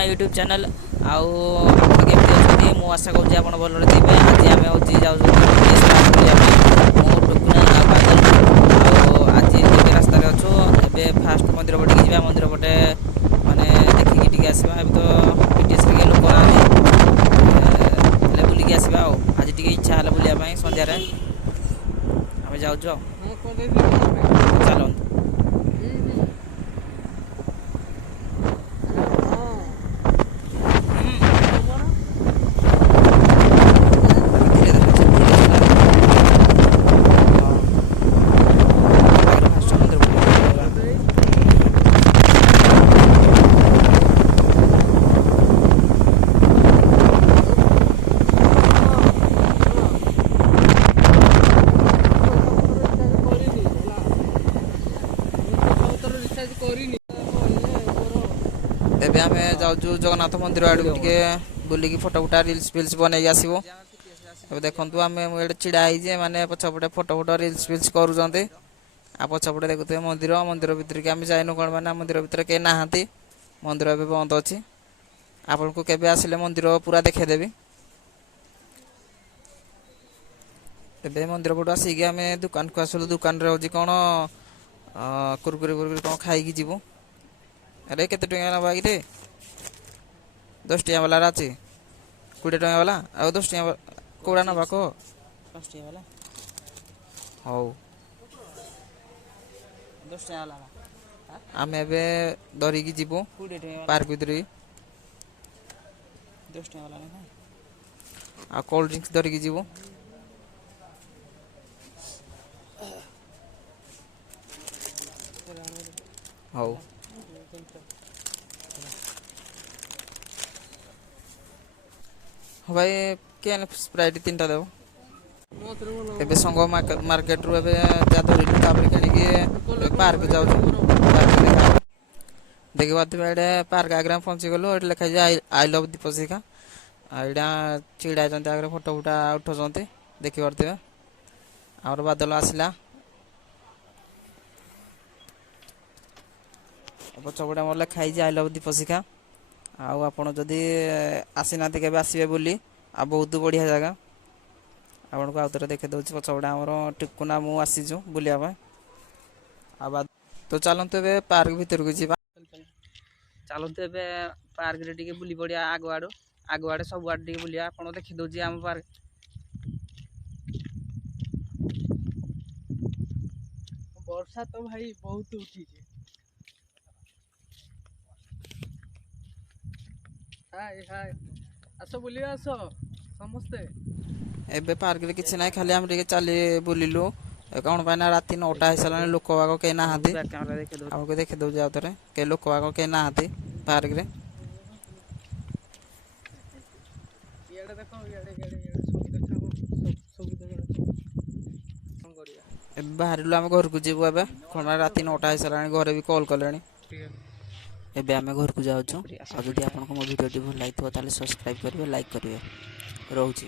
My YouTube channel आउ केमती अच्छे मु आशा करुँच आप भलरे थे। आज आम हूँ जाऊँ टुकुना बादल आज टे रास्त अच्छु ए फास्ट मंदिर पटे जा मंदिर पटे माने देखिकी आसवा तो बीटीएस लोक ना बुलिकी आसवा आज टी इच्छा है बुलायापाई सन्धार आम जाऊँ चलो एबे आम जाऊँ जगन्नाथ मंदिर आड़ टे बुलिकी फोटो फुटा रिल्स फिल्स बनई आसो। देखु आम ये छिड़ा है माने पछपटे फोटो फोटो रिल्स फिल्स कर पछपटे देखुए मंदिर मंदिर भितर के आम जाइनु कौन मैंने मंदिर भितर कहीं नहांती मंदिर ए बंद अच्छी आपन को केबे आसिले मंदिर पूरा देखेदेवी। एबे मंदिर पटू आसिक आम दुकान को आसलु दुकान रे कौन कुरकुरी फुरकुरी कौन खाई जीवु। अरे केते टंका नवा कि 10 टंका वाला अच्छी 20 टंका वाला आ 10 टंका कौड़ा नवा कह 5 टंका वाला हौ 10 टंका वाला आम एबे धरिकी जीवु पार्क भीतर 10 टंका वाला आ कोल्ड ड्रिंक्स धरिकी जीवु। हौ भाई क्या स्प्राइट 3टा देव एबे संग मार्केट रू एबे जा धरिलु तापर किणिकी पार्क जाऊ देखि पारे एडे पार्क आगे पहुँची गलु एट लिखा आई लव दीपशिखा यहाँ छिड़ा आगे फोटो फुटा उठाऊँ देखी पारे आमर बादल आसला पछपटे मोर लिखा आई लव दीपशिखा आउ आपण जदि आसी ना के आसबे बोली आ बहुत बढ़िया जगह आपन को आउे देखे दूसरी पछपटे आमर टिकुना मु आसीचु बुलिया तो चलते ए पार्क भीतर को जा चलते ए पार्क रे टिके बुली पड़िया आग आड़े सब आड़े टिके बुलिया आपन देखी दौची आम पार्क वर्षा तो भाई बहुत उठी हाय हाय आस बुलिया आस समस्ते एबे पार्क रे किछि नाही खाली हम टिके चली बुलिलु कौन पाइना राति 9टा हो सारा लोक बाग कहीं नहांती आमको देखे दौ जाओ थे कई लोक बाग कहीं नहांती पार्क रे बाहर आम घर को जीवु ए राति 9टा हो सारा घरे भी कॉल कले एबे आम घर को जाऊँ। जदि आपको मो भिडियो भल लगी सब्सक्राइब करेंगे लाइक करेंगे रोची।